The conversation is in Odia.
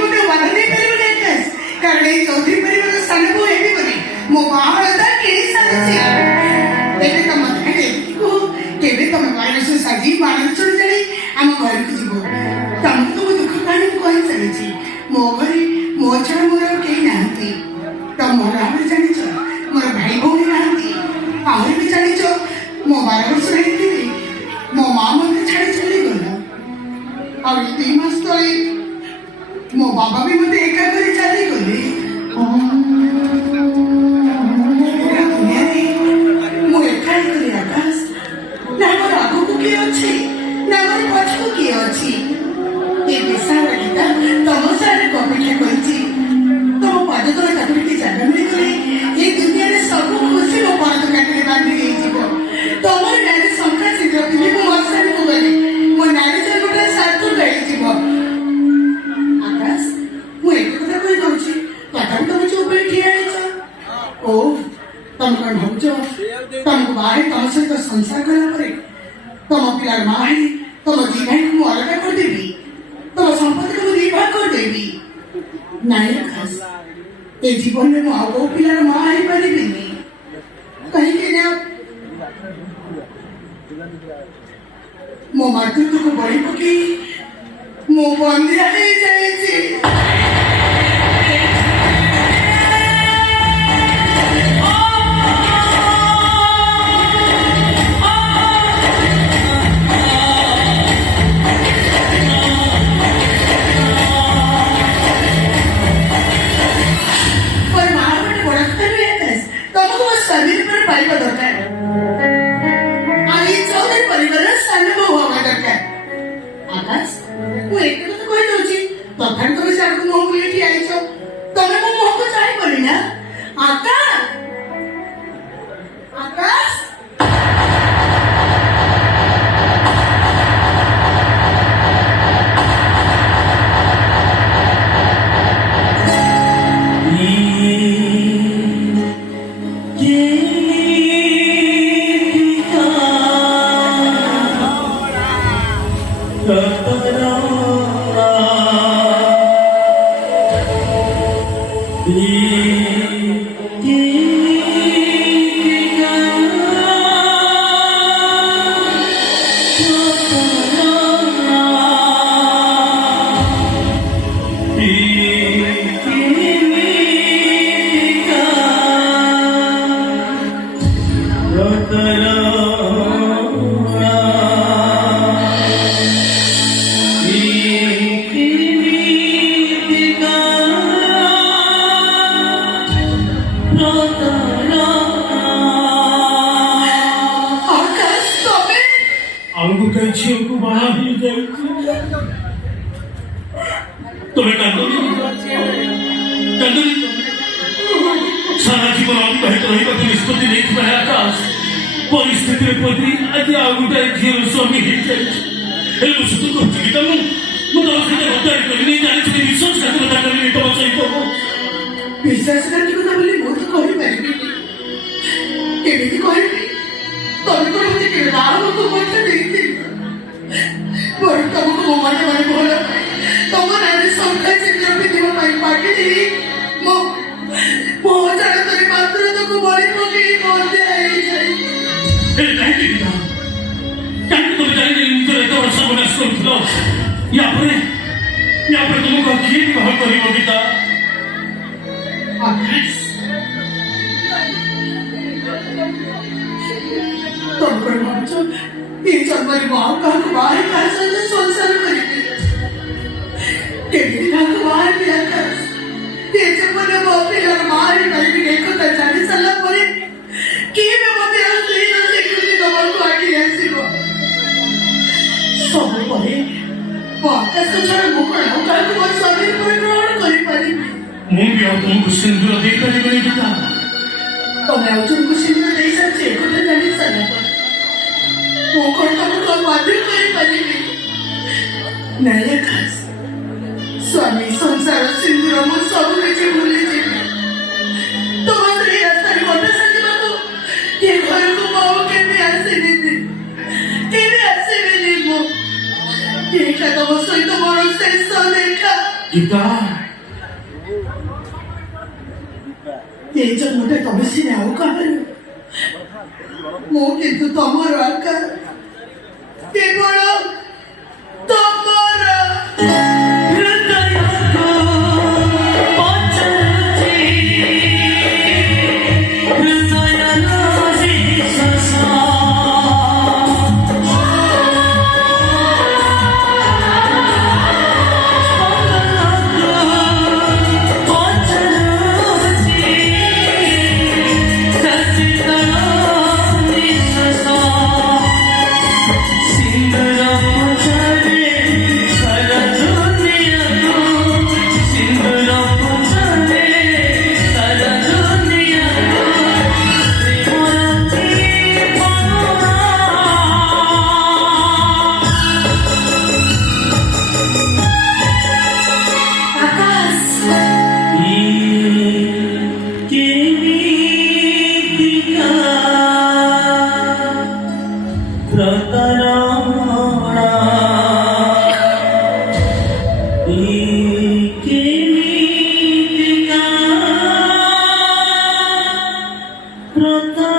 ମୋତେ ବାଧା ଦେଇପାରିବ ନାହିଁ କାରଣ ଏଇ ଚୌଧୁରୀ ପରିବାର ସାନ ବୋଉ ହେବି ବୋଲି ମୋ ବାହାଘର କିଣି ସାରିଛି। ଏବେ ତ ମତେ ଦେଖିବୁ କେବେ ତମେ ବୟସ ସାଜି ବାଣ ଚୋରି ଜାଣି ଆମ ଘରକୁ ଯିବ। ତମକୁ ତ ମୋ ଦୁଃଖ କାହାଣୀ କହିସାରିଛି। ମୋ ଘରେ ମୋ ଛଡ଼ା ମୋର ଆଉ କେହି ନାହାନ୍ତି। ତମ ମୋର ଭାବରେ ଜାଣିଛ ମୋର ଭାଇ ଭଉଣୀ ନାହାନ୍ତି। ଆହୁରି ବି ଜାଣିଛ ମୋ 12 ବର୍ଷ ହେଇଥିଲି ମୋ ମା ମୋତେ ଛାଡ଼ି ଚାଲିଗଲା। ଆଉ 2 ମାସ ତଳେ ମୋ ବାବା ବି ମୋତେ ଏକା କରି ଚାଲିଗଲେ। ଦୁନିଆରେ ମୁଁ ଏକା ହେଇଥିଲି ଆକାଶ। ନା ମୋର ଆଗକୁ କିଏ ଅଛି ନା ମୋର ପଛକୁ କିଏ ଅଛି। ଏ ବିଶାଳ ଗୀତା ତମ ସାରକୁ ଅପେକ୍ଷା କରିଛି। ତମ ପାଦ ତଳେ ତାକୁ ଟିକେ ଜାଗା ମିଳିଗଲେ ଏ ଦୁନିଆରେ ସବୁ ଖୁସି ମୋ ପାଦ କାଟିରେ ବାନ୍ଧି ହେଇଯିବ। ତମର ନାରୀ ସଂଖ୍ୟା ଶୀଘ୍ର ପିନ୍ଧି ମୋ ଅସାରକୁ ଗଲେ ମୋ ନାରୀ ଜନ୍ମଟା ସାର୍ଥକ ହେଇଯିବ। ଆକାଶ ମୁଁ ଏତେ କଥା କହିଦଉଛି ତଥାପି ତମେ ଚୁପ ହେଇ ଠିଆ ହେଇଛ। ଓ ତମେ କଣ ଭାବୁଛ ତମକୁ ବାହା ହେଇ ତମ ସହିତ ସଂସାର କଲା ପରେ ତମ ପିଲାର ମା ହେଇ ତମ 2 ଭାଇଙ୍କୁ ମୁଁ ଅଲଗା କରିଦେବି। ତମ ସମ୍ପତ୍ତିକୁ ମୁଁ 2 ଭାଗ କରିଦେବି। ନାଇଁ ଆକାଶ ଏ ଜୀବନରେ ମୁଁ ଆଉ କୋଉ ପିଲାର ମା ହେଇପାରିବିନି। କାହିଁକି ନା ମୋ ମାତୃତ୍ୱକୁ ବଳି ପକେଇ ମୁଁ ବନ୍ଦିଆ ହେଇଯାଇଛି। ପାଇବା ଦରକାର। ଆଉ ଏଇ ଚୌଧୁରୀ ପରିବାର ସାନ ବୋହୂ ହବା ଦରକାର। ଆକାଶ ମୁଁ ଏତେ କଥା କହିଦଉଛି ତଥାପି ତମେ ସେ ଆଗକୁ ମୁହଁ ବୁଲେଇ ଠିଆ ହେଇଛ। ତମେ ମୋ ମୁହଁକୁ ଚାହିଁବନି ନା। ଆକାଶ ଆକାଶ ଝିଅକୁ ବାହା ହେଇଯାଇଛି। ତମେ କାନ୍ଦୁନି ସାରା ଜୀବନ ଅବିବାହିତ ରହିବାକୁ ନିଷ୍ପତ୍ତି ନେଇଥିବା ଆକାଶ ପରିସ୍ଥିତିରେ ପଡ଼ି ଆଜି ଆଉ ଗୋଟାଏ ଝିଅର ସ୍ୱାମୀ ହେଇଯାଇଛି। ହେଲେ ମୁଁ ସୁଧ କରୁଛି କି ମୁଁ ତମ ସହିତ ଗଦ୍ଦାରୀ କରିନି, ଜାଣିଛି ବିଶ୍ୱାସଘାତକତା କରିନି ତମ ସହିତ। ବିଶ୍ୱାସଘାତକତା ବୋଲି ମୁଁ ତ କହିପାରିବି। କେମିତି କହିବି? ତମେ କଣ ମତେ କେବେ ବାହାରକୁ ମଧ୍ୟ ଦେଇଥିଲି। ମୋର ତମକୁ ମୋ ମନେ ମନେ ଭଲ ପାଏ। ତମ ନାଁରେ ସଂଖ୍ୟା ଚିତ୍ର ପିନ୍ଧିବା ପାଇଁ ପାଟିଲି ମୋ ଜାଣତରେ ମାତ୍ର ତାକୁ ବଳି ପକେଇ ବନ୍ଦିଆ ହେଇଯାଇ। କାହିଁକି ତମେ ଜାଣିଲେ ନିଜର ଏତେ ବର୍ଷ ସର୍ବନାଶ କରୁଥିଲ? ୟା ପରେ ତୁମକୁ କିଏ ବିବାହ କରିବ ଗୀତା? ତମେ କଣ ଭାବୁଛ ଏ ଜନ୍ମରେ ମୁଁ ଆଉ କାହାକୁ ବାହା ହେଇ କାହା ସହିତ ସଂସାର କରିବି? କେମିତି କାହାକୁ ବାହା ହେବି ଆକାଶ? ଏ ଜନ୍ମରେ ମୋ ପିଲାର ମା ହେଇପାରିବି ଏକଥା ଜାଣି ସାରିଲା ପରେ କିଏ ବି ମତେ ଆଉ ସ୍ତ୍ରୀର ସ୍ୱୀକୃତି ଦବାକୁ ଆଗେଇ ଆସିବ? ସବୁ ପରେ ମୋ ଆକାଶ ଛଡା ମୁଁ କଣ ଆଉ କାହାକୁ ମୋ ସ୍ୱାମୀ ରୂପେ ଗ୍ରହଣ କରିପାରିବି? ମୁଁ ବି ଆଉ ତୁମକୁ ସିନ୍ଦୁର ଦେଇପାରିବିନି ଗୀତା। ତମେ ଆଉ ଜଣକୁ ସିନ୍ଦୁର ଦେଇସାରିଛି ଏକଥା ଜାଣି ସାରିଲା ପରେ ମୁଁ କଣ ତମକୁ ଆଉ ବାଧ୍ୟ କରିପାରିବି? ନାଇଁ ଆକାଶ, ସ୍ୱାମୀ ସଂସାର ସିନ୍ଦୁର ମୁଁ ସବୁ କିଛି ଭୁଲିଯିବି। ତମ ସେଇ ରାସ୍ତାରେ କଥା ସାଜିବାକୁ ଏ ଘରକୁ ମୁଁ କେବେ ଆସିବିନି ମୁଁ। ଏ ଦେଖା ତମ ସହିତ ମୋର ଶେଷ ଦେଖା। ଗୀତା ଏ ଜନ୍ମଟା ତମେ ସିନା ଆଉ କାହାର, ମୁଁ କିନ୍ତୁ ତମର ଆକାର, କେବଳ ତମର। Rata